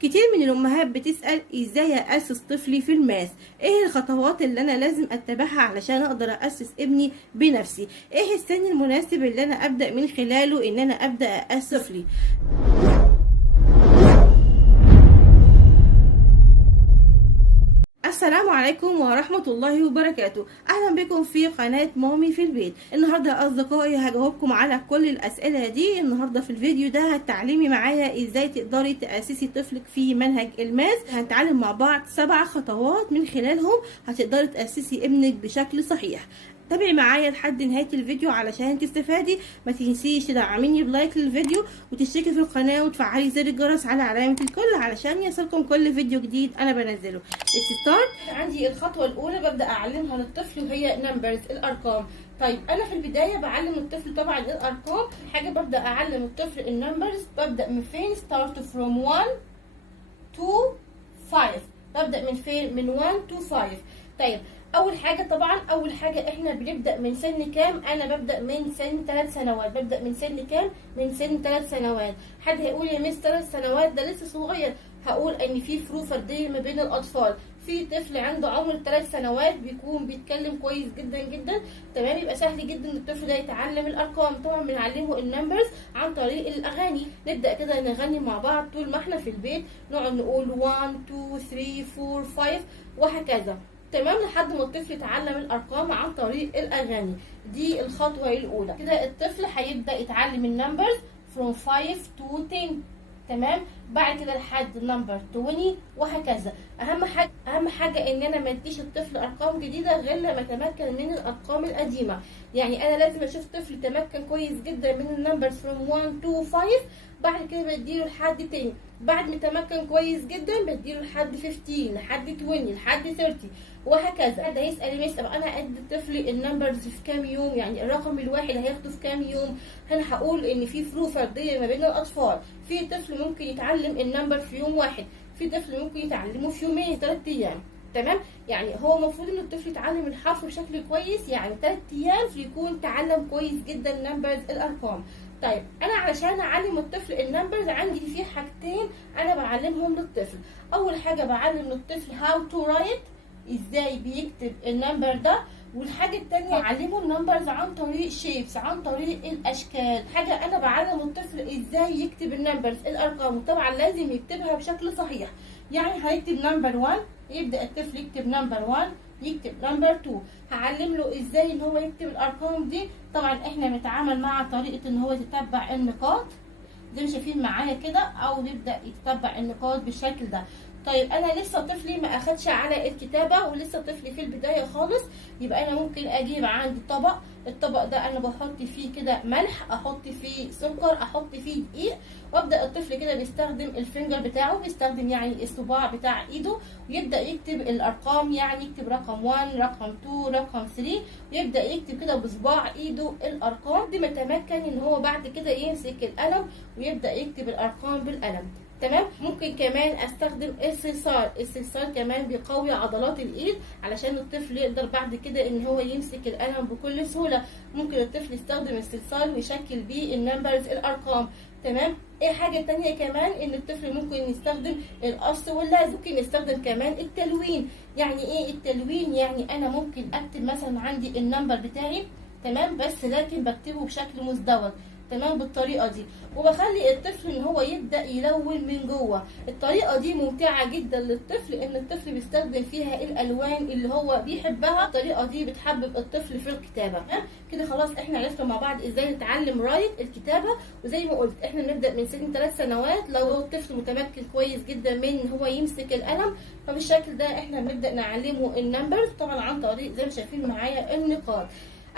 كتير من الامهات بتسأل ازاي اسس طفلي في الماس، ايه الخطوات اللي انا لازم اتبعها علشان اقدر اسس ابني بنفسي، ايه السن المناسب اللي انا ابدأ من خلاله ان انا ابدأ اسس طفلي. السلام عليكم ورحمة الله وبركاته. اهلا بكم في قناة مامي في البيت. النهاردة يا اصدقائي هجاوبكم على كل الاسئلة دي. النهاردة في الفيديو ده هتعلمي معايا ازاي تقدري تأسسي طفلك في منهج الماس. هنتعلم مع بعض 7 خطوات من خلالهم هتقدري تأسسي ابنك بشكل صحيح. تابعي معايا لحد نهايه الفيديو علشان تستفادي. ما تنسيش تدعميني بلايك للفيديو وتشتركي في القناه وتفعلي زر الجرس على علامه الكل علشان يصلكم كل فيديو جديد انا بنزله. ستارت. عندي الخطوه الاولى ببدا اعلمها للطفل وهي نمبرز، الارقام. طيب انا في البدايه بعلم الطفل طبعا الارقام. حاجه ببدا اعلم الطفل النمبرز، ببدا من فين؟ ستارت فروم 1 to 5. ببدا من فين؟ من 1 to 5. طيب اول حاجه احنا بنبدا من سن كام؟ انا ببدا من سن 3 سنوات. ببدا من سن كام؟ من سن 3 سنوات. حد هيقول يا مس 3 سنوات ده لسه صغير. هقول ان في فروق فرديه ما بين الاطفال. في طفل عنده عمر 3 سنوات بيكون بيتكلم كويس جدا جدا، تمام، يبقى سهل جدا ان الطفل ده يتعلم الارقام. طبعا بنعلمه النمبرز عن طريق الاغاني. نبدا كده نغني مع بعض طول ما احنا في البيت، نقعد نقول 1 2 3 4 5 وهكذا، تمام، لحد ما الطفل يتعلم الارقام عن طريق الاغاني. دي الخطوه الاولى. كده الطفل هيبدا يتعلم النمبرز from 5 to 10، تمام، بعد كده لحد نمبر 20 وهكذا. اهم حاجه ان انا ما اديش الطفل ارقام جديده غير لما يتمكن من الارقام القديمه. يعني انا لازم اشوف طفل تمكن كويس جدا من النمبرز from 1 to 5، بعد كده بديله لحد 10. بعد ما تمكن كويس جدا بديله لحد 15 لحد 20 لحد 30 وهكذا. حد هيسال مس انا ادي الطفل النمبرز في كام يوم؟ يعني الرقم الواحد هياخده في كام يوم؟ انا هقول ان في فروق فرديه ما بين الاطفال. في طفل ممكن يتعلم النمبر في يوم واحد، في طفل ممكن يتعلمه في يومين 3 ايام، تمام. يعني هو المفروض ان الطفل يتعلم الحرف بشكل كويس، يعني 3 ايام فيكون تعلم كويس جدا نمبرز الارقام. طيب انا علشان اعلم الطفل النمبرز عندي في حاجتين انا بعلمهم للطفل. اول حاجه بعلم للطفل هاو تو رايت، ازاي بيكتب النمبر ده. والحاجه الثانيه بعلمه النمبرز عن طريق شيبس، عن طريق الاشكال. حاجه انا بعلم الطفل ازاي يكتب النمبرز الارقام، وطبعا لازم يكتبها بشكل صحيح. يعني هيكتب نمبر 1، يبدا الطفل يكتب نمبر 1، يكتب نمبر 2. هعلم له ازاي ان هو يكتب الارقام دي. طبعا احنا بنتعامل مع طريقه ان هو يتتبع النقاط زي ما شايفين معايا كده، او يبدا يتتبع النقاط بالشكل ده. طيب انا لسه طفلي ما اخدش على الكتابه ولسه طفلي في البدايه خالص، يبقى انا ممكن اجيب عندي طبق. الطبق ده انا بحط فيه كده ملح، احط فيه سكر، احط فيه دقيق، وابدا الطفل كده بيستخدم الفينجر بتاعه، بيستخدم يعني الصباع بتاع ايده، ويبدا يكتب الارقام. يعني يكتب رقم 1 رقم 2 رقم 3، ويبدا يكتب كده بصباع ايده الارقام دي. متمكن ان هو بعد كده يمسك القلم ويبدا يكتب الارقام بالقلم، تمام. ممكن كمان استخدم الصلصال. الصلصال كمان بيقوي عضلات الايد علشان الطفل يقدر بعد كده ان هو يمسك القلم بكل سهوله. ممكن الطفل يستخدم الصلصال ويشكل بيه النمبرز الارقام، تمام. ايه حاجه تانية كمان ان الطفل ممكن يستخدم القص واللزق. ممكن يستخدم كمان التلوين. يعني ايه التلوين؟ يعني انا ممكن اكتب مثلا عندي النمبر بتاعي، تمام، بس لكن بكتبه بشكل مزدوج، تمام، بالطريقه دي، وبخلي الطفل ان هو يبدا يلون من جوه. الطريقه دي ممتعه جدا للطفل، ان الطفل بيستخدم فيها الالوان اللي هو بيحبها. الطريقه دي بتحبب الطفل في الكتابه. كده خلاص احنا عرفنا مع بعض ازاي نتعلم رايت الكتابه. وزي ما قلت احنا نبدا من سن 3 سنوات. لو الطفل متمكن كويس جدا من ان هو يمسك القلم، فبالشكل ده احنا بنبدا نعلمه النمبرز طبعا عن طريق زي ما شايفين معايا النقاط.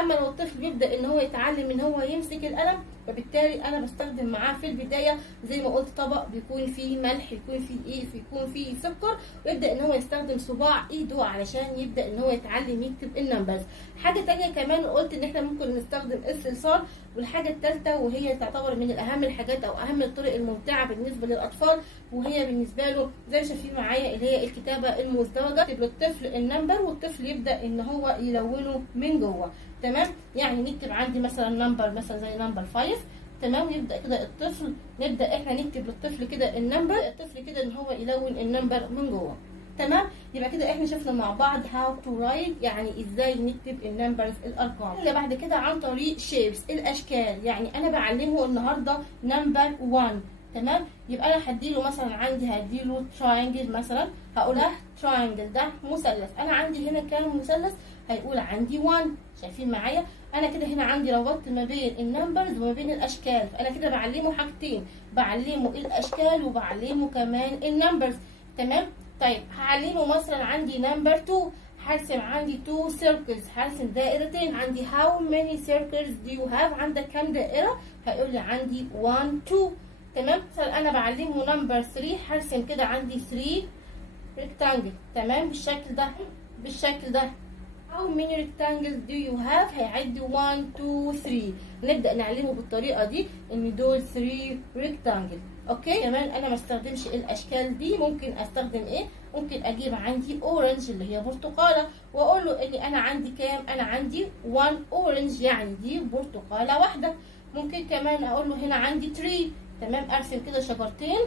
اما لو الطفل بيبدا ان هو يتعلم ان هو يمسك القلم، فبالتالي انا بستخدم معاه في البدايه زي ما قلت طبق بيكون فيه ملح، يكون فيه ايه، يكون فيه سكر، ويبدا ان هو يستخدم صباع ايده علشان يبدا ان هو يتعلم يكتب النمبرز. حاجه تانية كمان قلت ان احنا ممكن نستخدم الصلصال. والحاجه الثالثه وهي تعتبر من الاهم الحاجات او اهم الطرق الممتعه بالنسبه للاطفال، وهي بالنسبه له زي ما شايفين معايا اللي هي الكتابه المزدوجه. يكتب للطفل النمبر والطفل يبدا ان هو يلونه من جوه، تمام. يعني نكتب عندي مثلا نمبر مثلا زي نمبر 5، تمام. يبدا كده الطفل، نبدا احنا نكتب للطفل كده النمبر، الطفل كده ان هو يلون النمبر من جوه. تمام. يبقى كده احنا شفنا مع بعض how to write، يعني ازاي نكتب النمبرز الارقام. اللي بعد كده عن طريق shapes الاشكال، يعني انا بعلمه النهارده نمبر 1. تمام. يبقى انا هديله مثلا، عندي هديله triangle مثلا، هقول له triangle ده مثلث. انا عندي هنا كام مثلث؟ هيقول عندي 1. شايفين معايا؟ انا كده هنا عندي ربطت ما بين النمبرز وما بين الاشكال، فانا كده بعلمه حاجتين، بعلمه الاشكال وبعلمه كمان النمبرز. تمام. طيب هعلمه مثلا عندي نمبر 2، هرسم عندي 2 circles، هرسم دائرتين. عندي how many circles do you have؟ عندك كام دائرة؟ هيقول لي عندي 1 2. تمام. مثلا انا بعلمه نمبر 3، هرسم كده عندي 3 rectangle. تمام. بالشكل ده، بالشكل ده. how many rectangles do you have؟ هيعد 1 2 3. نبدأ نعلمه بالطريقة دي ان دول 3 rectangle. اوكي. كمان انا ما استخدمش الاشكال دي، ممكن استخدم ايه؟ ممكن اجيب عندي اورنج اللي هي برتقاله، واقول له ان انا عندي كام؟ انا عندي 1 اورنج، يعني دي برتقاله واحده. ممكن كمان اقول له هنا عندي 3. تمام. ارسم كده شجرتين.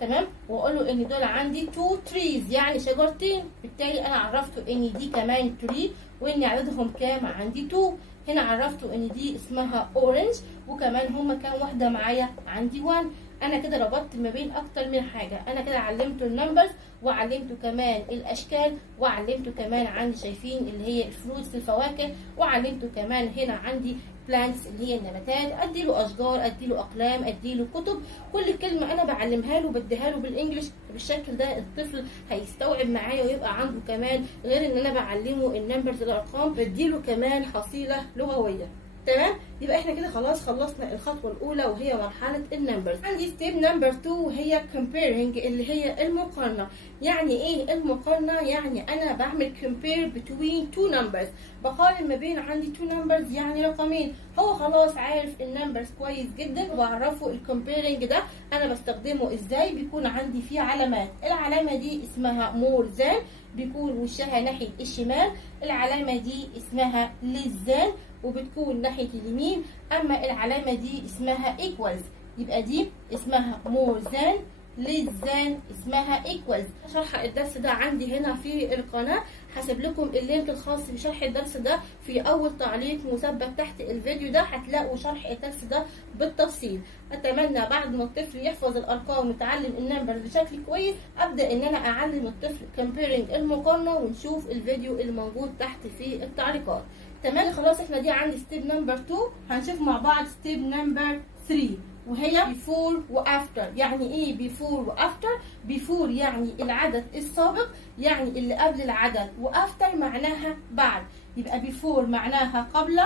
تمام. واقول له ان دول عندي 2 trees، يعني شجرتين. بالتالي انا عرفته ان دي كمان 3 وان عددهم كام؟ عندي 2. هنا عرفته ان دي اسمها اورنج، وكمان هما كام واحده معايا؟ عندي 1. انا كده ربطت ما بين اكتر من حاجه، انا كده علمته النمبرز وعلمته كمان الاشكال وعلمته كمان عندي، شايفين اللي هي الفروتس الفواكه، وعلمته كمان هنا عندي plants اللي هي النباتات. اديله اشجار، اديله اقلام، اديله كتب. كل كلمه انا بعلمها له بديها له بالانجلش. بالشكل ده الطفل هيستوعب معايا ويبقى عنده كمان، غير ان انا بعلمه النمبرز الارقام، بديله كمان حصيله لغويه. تمام. يبقى احنا كده خلاص خلصنا الخطوه الاولى وهي مرحله النمبرز. عندي ستيب نمبر 2 وهي comparing اللي هي المقارنه. يعني ايه المقارنه؟ يعني انا بعمل compare between two numbers، بقارن ما بين عندي two numbers يعني رقمين. هو خلاص عارف النمبرز كويس جدا، واعرفه الكومبيرنج ده انا بستخدمه ازاي. بيكون عندي فيه علامات، العلامه دي اسمها more than، بيكون وشها ناحيه الشمال. العلامه دي اسمها less than وبتكون ناحية اليمين. اما العلامة دي اسمها equals، يبقى دي اسمها more than، less than اسمها equals. شرح الدرس ده عندي هنا في القناة، هسيب لكم اللينك الخاص بشرح الدرس ده في اول تعليق مثبت تحت الفيديو ده، هتلاقوا شرح الدرس ده بالتفصيل. اتمنى بعد ما الطفل يحفظ الارقام ويتعلم النمبر بشكل كويس، ابدا ان انا اعلم الطفل comparing المقارنة، ونشوف الفيديو الموجود تحت في التعليقات. تمام. خلاص احنا دي عندي ستيب نمبر 2، هنشوف مع بعض ستيب نمبر 3 وهي before وافتر. يعني ايه before وافتر؟ before يعني العدد السابق، يعني اللي قبل العدد، وافتر معناها بعد. يبقى before معناها قبل،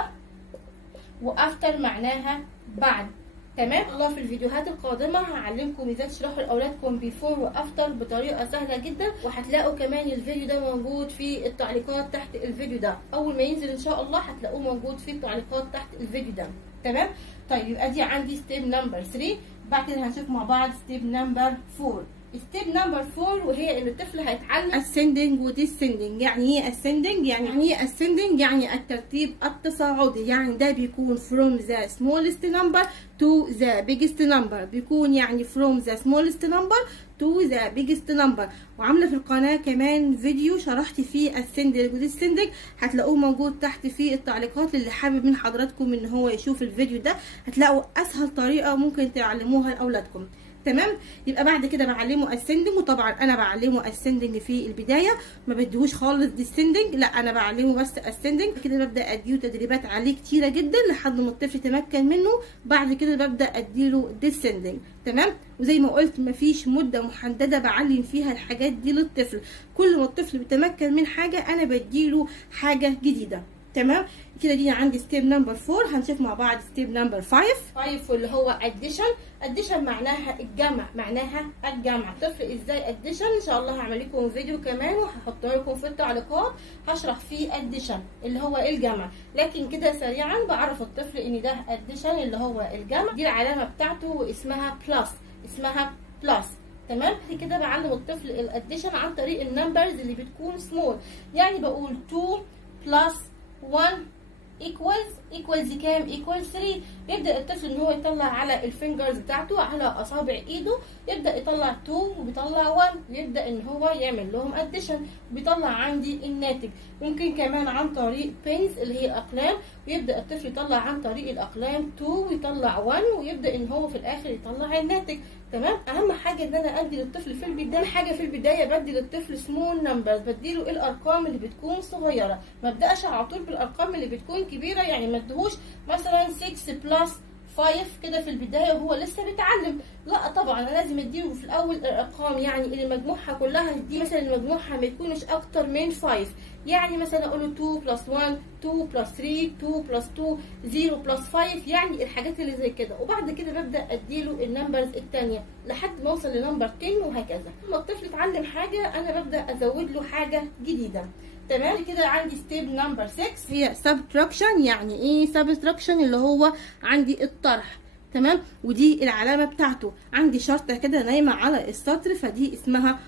وافتر معناها بعد. تمام. الله في الفيديوهات القادمة هعلمكم ازاي تشرحوا لاولادكم بيفور وافتر بطريقة سهلة جدا، وهتلاقوا كمان الفيديو ده موجود في التعليقات تحت الفيديو ده. اول ما ينزل ان شاء الله هتلاقوه موجود في التعليقات تحت الفيديو ده. تمام. طيب يبقى دي عندي ستيب نمبر 3. بعد كده هنشوف مع بعض ستيب نمبر 4. ستيب نمبر 4 وهي ان الطفل هيتعلم ascending و descending. يعني ايه ascending؟ يعني ايه ascending؟ يعني الترتيب التصاعدي. يعني ده بيكون from the smallest number to the biggest number، بيكون يعني from the smallest number to the biggest number. وعامله في القناه كمان فيديو شرحت فيه ascending و descending، هتلاقوه موجود تحت في التعليقات. اللي حابب من حضراتكم ان هو يشوف الفيديو ده، هتلاقوا اسهل طريقه ممكن تعلموها لاولادكم. تمام. يبقى بعد كده بعلمه ascending، وطبعا انا بعلمه ascending في البدايه، ما بديهوش خالص descending، لا انا بعلمه بس ascending. كده ببدا اديله تدريبات عليه كتيره جدا لحد ما الطفل يتمكن منه. بعد كده ببدا اديله descending. تمام. وزي ما قلت مفيش مده محدده بعلم فيها الحاجات دي للطفل، كل ما الطفل بيتمكن من حاجه انا بديله حاجه جديده. تمام. كده دي عندي ستيب نمبر 4. هنشوف مع بعض ستيب نمبر 5 واللي هو اديشن معناها الجمع، معناها الجمع. الطفل ازاي اديشن ان شاء الله هعمل لكم فيديو كمان وهحطه لكم في التعليقات، هشرح فيه اديشن اللي هو الجمع. لكن كده سريعا بعرف الطفل ان ده اديشن اللي هو الجمع، دي العلامه بتاعته واسمها بلس، اسمها بلس. تمام. كده بعلم الطفل الاديشن عن طريق النمبرز اللي بتكون سمول. يعني بقول 2 بلس 1 ايكوالز كام؟ ايكوالز 3. يبدا الطفل ان هو يطلع على الفينجرز بتاعته، على اصابع ايده، يبدا يطلع 2 وبيطلع 1، ويبدا ان هو يعمل لهم اديشن وبيطلع عندي الناتج. ممكن كمان عن طريق بينز اللي هي اقلام، ويبدا الطفل يطلع عن طريق الاقلام 2 ويطلع 1، ويبدا ان هو في الاخر يطلع الناتج. تمام. اهم حاجه ان انا ادي للطفل في البدايه بدي للطفل سمول نمبرز، بديله الارقام اللي بتكون صغيره، ما ابداش على طول بالارقام اللي بتكون كبيره. يعني ما ادهوش مثلا 6 بلس 5 كده في البدايه وهو لسه بيتعلم، لا طبعا انا لازم اديله في الاول الارقام يعني اللي مجموعها كلها دي، مثلا مجموعها ما يكونش اكتر من 5. يعني مثلا اقول له 2 بلس 1، 2 بلس 3، 2 بلس 2، 0 بلس 5، يعني الحاجات اللي زي كده. وبعد كده ببدا اديله النمبرز الثانيه لحد ما اوصل لنمبر 10 وهكذا. لما الطفل يتعلم حاجه انا ببدا ازود له حاجه جديده. تمام كده. عندي ستيب نمبر 6 هي سبتراكشن. يعني ايه سبتراكشن؟ اللي هو عندي الطرح. تمام. ودي العلامه بتاعته عندي شرطه كده نايمه على السطر، فدي اسمها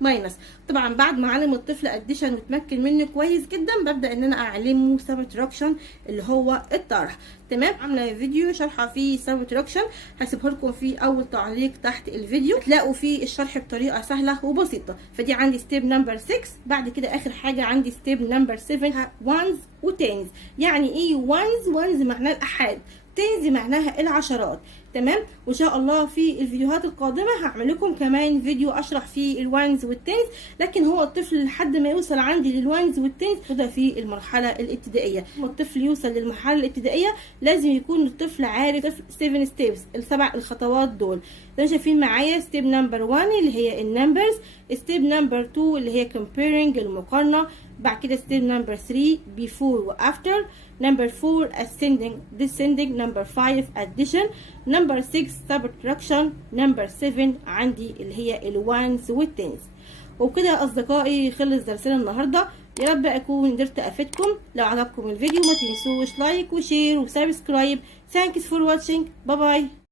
ماينس. طبعا بعد ما اعلم الطفل اديشن وتمكن منه كويس جدا ببدا ان انا اعلمه سبتراكشن اللي هو الطرح. تمام. عامله فيديو شرحه فيه سبتراكشن، هسيبه لكم في اول تعليق تحت الفيديو، تلاقوا فيه الشرح بطريقه سهله وبسيطه. فدي عندي ستيب نمبر 6. بعد كده اخر حاجه عندي ستيب نمبر 7 وانز وتنز. يعني ايه وانز معناه الاحاد، تنز معناها العشرات. تمام. وان شاء الله في الفيديوهات القادمه هعمل لكم كمان فيديو اشرح فيه الوانز والتنز، لكن هو الطفل لحد ما يوصل عندي للوانز والتنز ده في المرحله الابتدائيه. لما الطفل يوصل للمرحله الابتدائيه لازم يكون الطفل عارف 7 ستيبس، السبع الخطوات دول. زي ما شايفين معايا ستيب نمبر 1 اللي هي النمبرز، ستيب نمبر 2 اللي هي comparing المقارنه، بعد كده ستيب نمبر 3 before و after، نمبر 4 ascending descending، نمبر 5 addition، نمبر 6 subtraction، نمبر 7 عندي اللي هي الوانز والتنز. وبكده يا اصدقائي خلص درسنا النهارده. يا رب اكون قدرت افيدكم. لو عجبكم الفيديو ما تنسوش لايك وشير وسبسكرايب. Thanks for watching. باي باي.